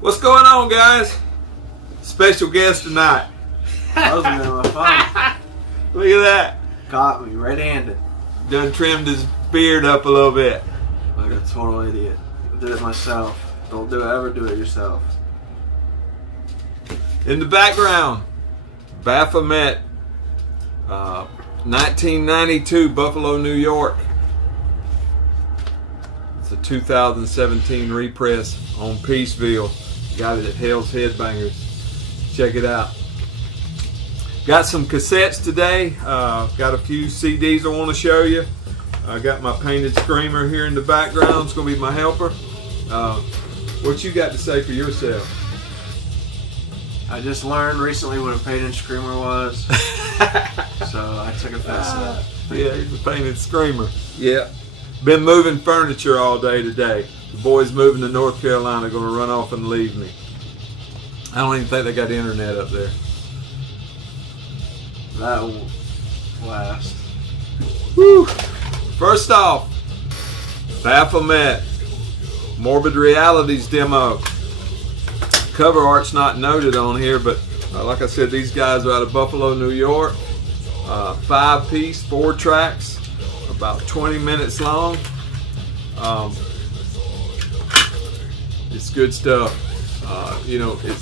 What's going on, guys? Special guest tonight. I was looking at my phone. Look at that. Caught me red-handed. Done trimmed his beard up a little bit. Like a total idiot. I did it myself. Don't ever do it yourself. In the background, Baphomet, 1992, Buffalo, New York. It's a 2017 repress on Peaceville. Got it at Hell's Headbangers. Check it out. Got some cassettes today. Got a few CDs I want to show you. I got my painted screamer here in the background. It's going to be my helper. What you got to say for yourself? I just learned recently what a painted screamer was. So I took offense to that. Yeah, he's a painted screamer. Yeah. Been moving furniture all day today. The boys moving to North Carolina, going to run off and leave me. I don't even think they got internet up there. That will last. Woo. First off, Baphomet, Morbid Realities demo. Cover art's not noted on here, but like I said, these guys are out of Buffalo, New York. 5-piece, 4 tracks, about 20 minutes long. It's good stuff. You know, it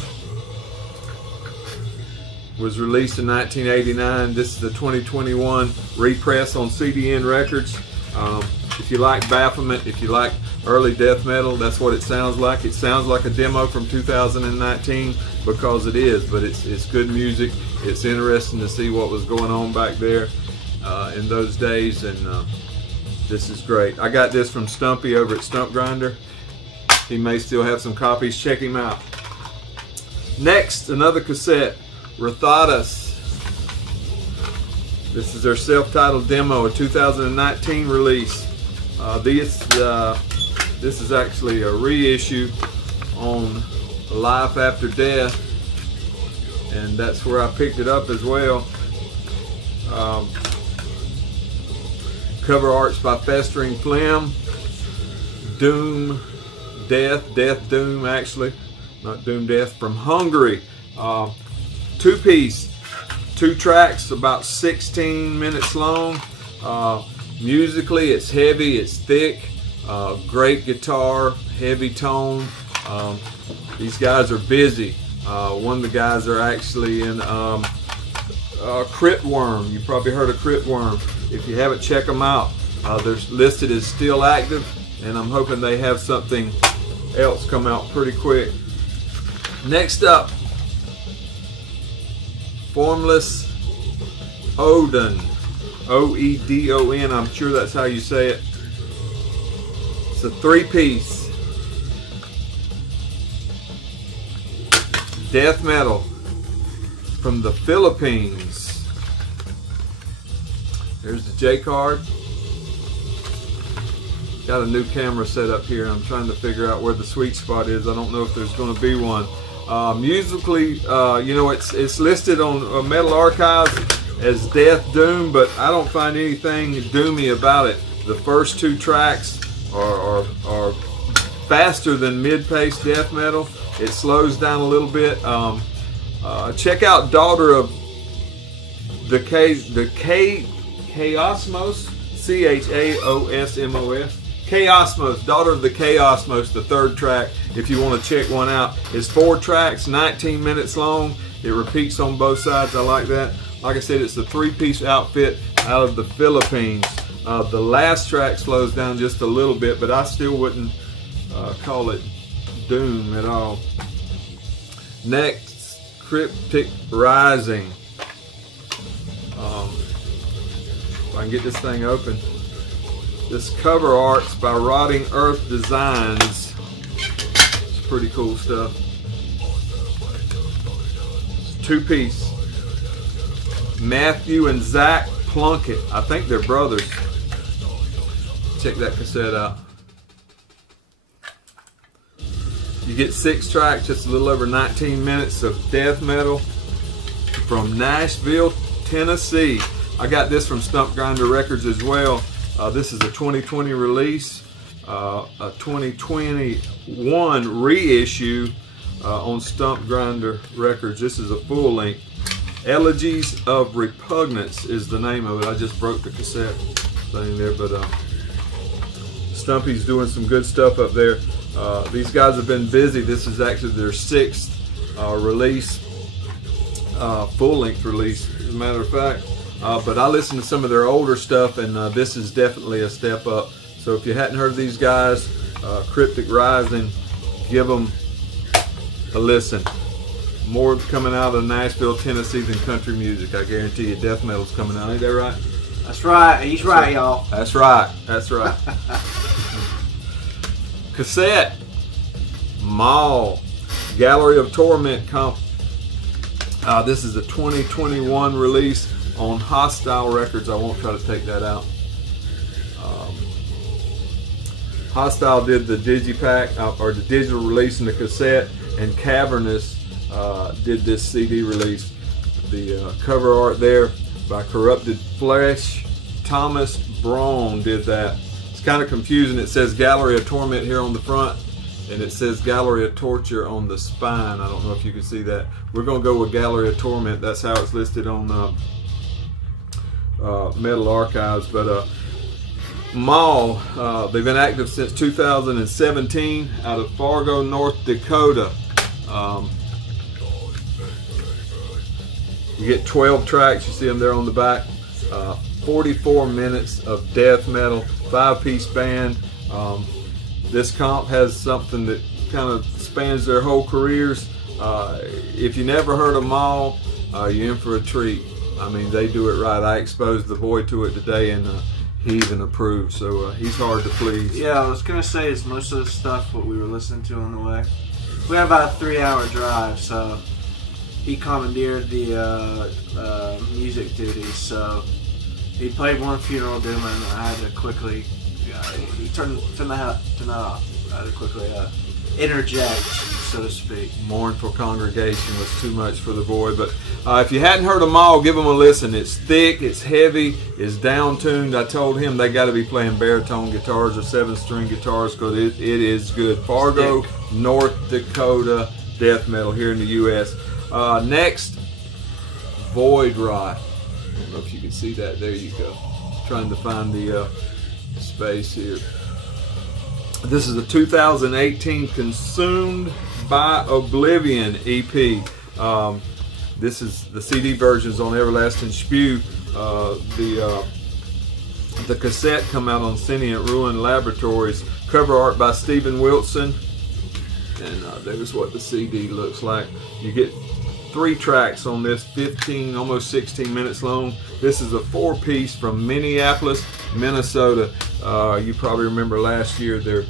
was released in 1989. This is the 2021 repress on CDN Records. If you like Baphomet, if you like early death metal, that's what it sounds like. It sounds like a demo from 2019 because it is, but it's good music. It's interesting to see what was going on back there in those days, and this is great. I got this from Stumpy over at Stump Grinder. He may still have some copies. Check him out. Next, another cassette, Rothadas. This is their self-titled demo, a 2019 release. This is actually a reissue on Life After Death, and that's where I picked it up as well. Cover art's by Festering Phlegm, Doom, Death, Doom actually, not Doom Death, from Hungary. 2-piece, 2 tracks, about 16 minutes long. Musically, it's heavy, it's thick, great guitar, heavy tone. These guys are busy. One of the guys are actually in Crypt Worm. You probably heard of Crypt Worm. If you haven't, check them out. They're listed as still active, and I'm hoping they have something else come out pretty quick. Next up, Formless Odin, O-E-D-O-N, I'm sure that's how you say it. It's a 3-piece death metal from the Philippines. There's the J card. Got a new camera set up here. I'm trying to figure out where the sweet spot is. I don't know if there's going to be one. Musically, you know, it's listed on Metal Archives as Death Doom, but I don't find anything doomy about it. The first 2 tracks are faster than mid-pace death metal. It slows down a little bit. Check out Daughter of Decay, Chaosmos, C-H-A-O-S-M-O-S. Chaosmos, Daughter of the Chaosmos, the 3rd track, if you want to check one out. It's 4 tracks, 19 minutes long. It repeats on both sides. I like that. Like I said, it's a 3-piece outfit out of the Philippines. The last track slows down just a little bit, but I still wouldn't call it doom at all. Next, Cryptic Rising. If I can get this thing open. This cover art's by Rotting Earth Designs. It's pretty cool stuff. It's 2-piece. Matthew and Zach Plunkett. I think they're brothers. Check that cassette out. You get 6 tracks, just a little over 19 minutes of death metal from Nashville, Tennessee. I got this from Stump Grinder Records as well. This is a 2020 release. a 2021 reissue on Stump Grinder Records. This is a full length. Elegies of Repugnance is the name of it. I just broke the cassette thing there, but Stumpy's doing some good stuff up there. These guys have been busy. This is actually their 6th release, full-length release, as a matter of fact. But I listened to some of their older stuff, and this is definitely a step up. So if you hadn't heard of these guys, Cryptic Rising, give them a listen. More coming out of Nashville, Tennessee than country music. I guarantee you, death metal's coming out. Ain't that right? That's right. He's right, y'all. That's right. That's right. Cassette, Maul, Gallery of Torment comp. This is a 2021 release on Hostile Records. I won't try to take that out. Hostile did the digipack or the digital release in the cassette, and Cavernous did this CD release. The cover art there by Corrupted Flesh. Thomas Braun did that. It's kind of confusing. It says Gallery of Torment here on the front, and it says Gallery of Torture on the spine. I don't know if you can see that. We're going to go with Gallery of Torment. That's how it's listed on Metal Archives. But Maul, they've been active since 2017 out of Fargo, North Dakota. You get 12 tracks. You see them there on the back. 44 minutes of death metal, 5-piece band. This comp has something that kind of spans their whole careers. If you never heard of Maul, you're in for a treat. I mean, they do it right. I exposed the boy to it today, and he even approved. So he's hard to please. Yeah, I was gonna say is most of the stuff what we were listening to on the way. We had about a 3-hour drive, so he commandeered the music duties. So he played one funeral doom, and I had to quickly. He turned that off. I had to quickly interject, so to speak. Mournful congregation was too much for the boy. But if you hadn't heard of Maul, give them a listen. It's thick, it's heavy, it's down-tuned. I told him they got to be playing baritone guitars or 7-string guitars because it is good. Fargo, North Dakota death metal here in the U.S. Next, Void Rot. I don't know if you can see that. There you go. Trying to find the space here. This is a 2018 Consumed by Oblivion EP. This is the CD versions on Everlasting Spew. The cassette come out on Sentient Ruin Laboratories. Cover art by Stephen Wilson. And there's what the CD looks like. You get 3 tracks on this, 15, almost 16 minutes long. This is a 4-piece from Minneapolis, Minnesota. You probably remember last year their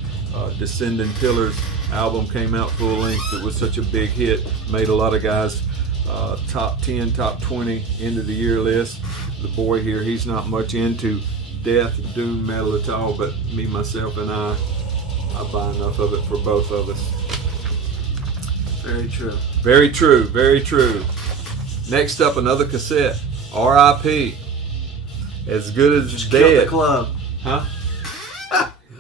Descending Pillars album came out full length. It was such a big hit, made a lot of guys top 10, top 20 end of the year list. The boy here, he's not much into death, doom metal at all, but me, myself, and I buy enough of it for both of us. Very true. Very true, very true. Next up, another cassette, R.I.P. As Good as Just Dead. killed the club. Huh?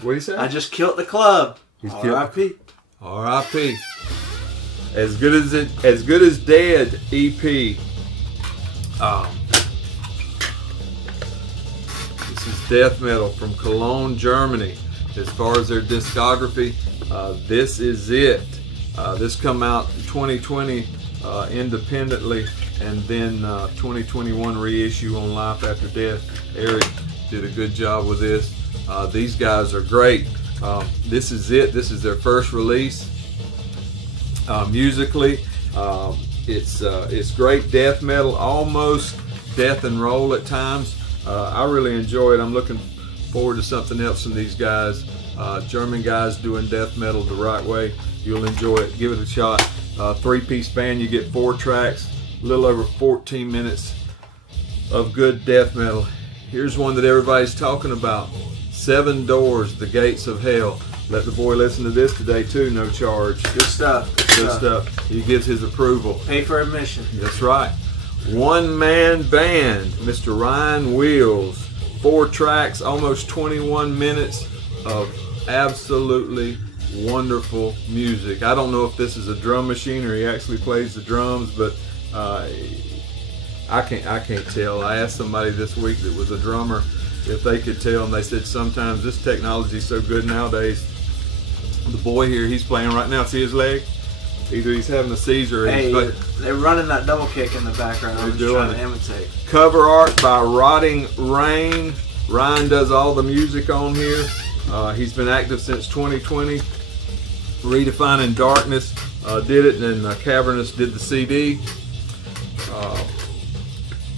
What do you say? I just killed the club. R.I.P. R.I.P. As Good as Dead EP. This is death metal from Cologne, Germany. As far as their discography, this is it. This come out 2020 independently, and then 2021 reissue on Life After Death. Eric did a good job with this. These guys are great. This is it. This is their first release. Musically, it's great death metal, almost death and roll at times. I really enjoy it. I'm looking forward to something else from these guys. German guys doing death metal the right way. You'll enjoy it. Give it a shot. 3-piece band. You get 4 tracks, a little over 14 minutes of good death metal. Here's one that everybody's talking about. 7 Doors, The Gates of Hell. Let the boy listen to this today too, no charge. Good stuff. Good stuff. He gives his approval. Pay for admission. That's right. One-man band, Mr. Ryan Wheels. 4 tracks, almost 21 minutes of absolutely wonderful music. I don't know if this is a drum machine or he actually plays the drums, but I can't tell. I asked somebody this week that was a drummer if they could tell, and they said sometimes this technology is so good nowadays. The boy here, he's playing right now. See his leg? Either he's having a seizure or hey, he's they're running that double kick in the background. I'm just trying to imitate. Cover art by Rotting Rain. Ryan does all the music on here. He's been active since 2020. Redefining Darkness did it, and Cavernous did the CD.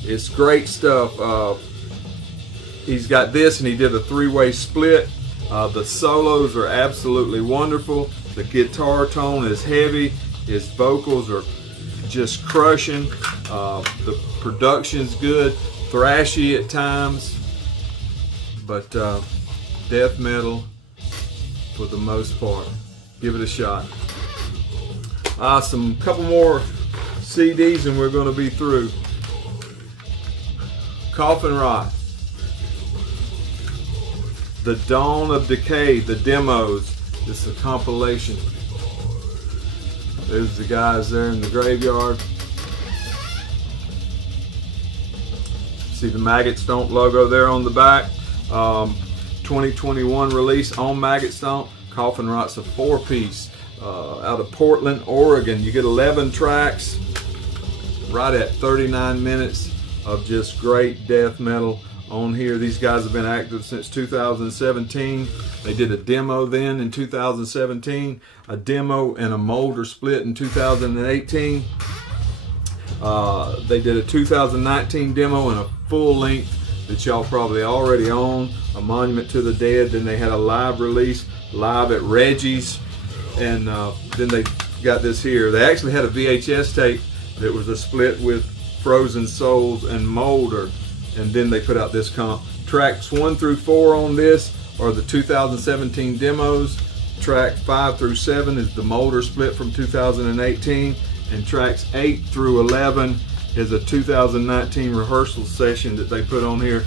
It's great stuff. He's got this, and he did a 3-way split. The solos are absolutely wonderful. The guitar tone is heavy. His vocals are just crushing. The production's good, thrashy at times, but death metal for the most part. Give it a shot. Couple more CDs and we're going to be through. Coffin Rock, The Dawn of Decay, the demos. This is a compilation. There's the guys there in the graveyard. See the Maggot Stomp logo there on the back. 2021 release on Maggot Stomp. Coffin Rot's a 4-piece out of Portland, Oregon. You get 11 tracks, right at 39 minutes of just great death metal on here. These guys have been active since 2017. They did a demo then in 2017, a demo and a Molder split in 2018. They did a 2019 demo and a full length that y'all probably already own, a Monument to the Dead. Then they had a live release live at Reggie's, and then they got this here. They actually had a VHS tape that was a split with Frozen Souls and Molder, and then they put out this comp. Tracks 1 through 4 on this are the 2017 demos. Track 5 through 7 is the Molder split from 2018, and tracks 8 through 11 is a 2019 rehearsal session that they put on here.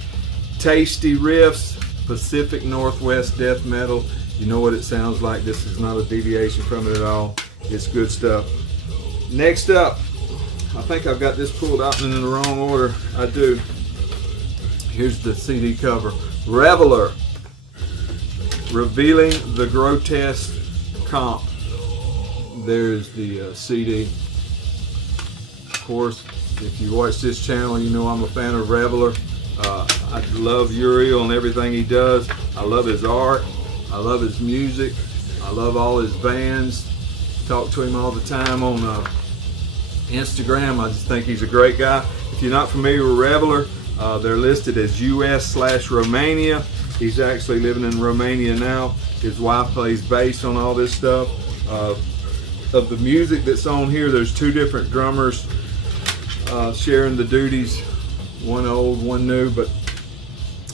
Tasty riffs, Pacific Northwest death metal. You know what it sounds like. This is not a deviation from it at all. It's good stuff. Next up, I think I've got this pulled out in the wrong order. I do. Here's the CD cover. Reveler, Revealing the Grotesque comp. There's the CD. Of course, if you watch this channel, you know I'm a fan of Reveler. I love Uriel and everything he does. I love his art. I love his music. I love all his bands. Talk to him all the time on Instagram. I just think he's a great guy. If you're not familiar with Reveler, they're listed as US/Romania. He's actually living in Romania now. His wife plays bass on all this stuff. Of the music that's on here, there's 2 different drummers sharing the duties. One old, one new, but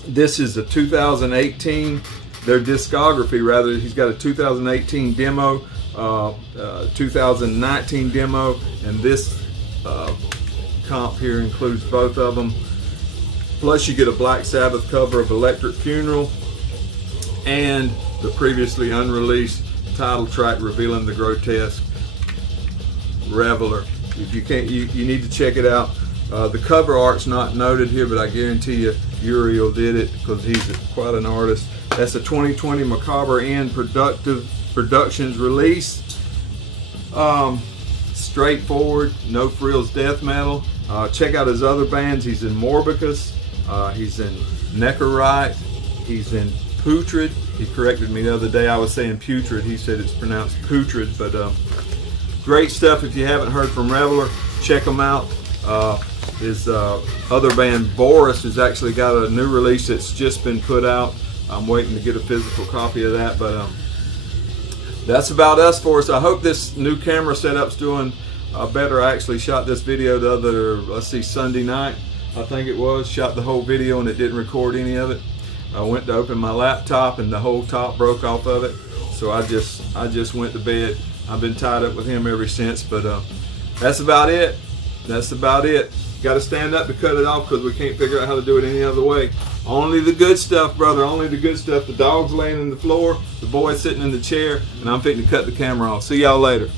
this is a 2018, their discography rather. He's got a 2018 demo, 2019 demo, and this comp here includes both of them. Plus you get a Black Sabbath cover of Electric Funeral and the previously unreleased title track Revealing the Grotesque. Reveler. If you can't, you need to check it out. The cover art's not noted here, but I guarantee you Uriel did it because he's quite an artist. That's a 2020 Macabre End Productions release. Straightforward, no frills death metal. Check out his other bands. He's in Morbid, he's in Neckarite, he's in Putrid. He corrected me the other day, I was saying Putrid. He said it's pronounced Putrid, but great stuff. If you haven't heard from Reveler, check him out. His other band, Boris, has actually got a new release that's just been put out. I'm waiting to get a physical copy of that, but that's about us for us. I hope this new camera setup's doing better. I actually shot this video the other, let's see, Sunday night, I think it was. Shot the whole video and it didn't record any of it. I went to open my laptop and the whole top broke off of it. So I just went to bed. I've been tied up with him ever since, but that's about it. That's about it. Got to stand up to cut it off because we can't figure out how to do it any other way. Only the good stuff, brother. Only the good stuff. The dog's laying on the floor. The boy's sitting in the chair. And I'm fitting to cut the camera off. See y'all later.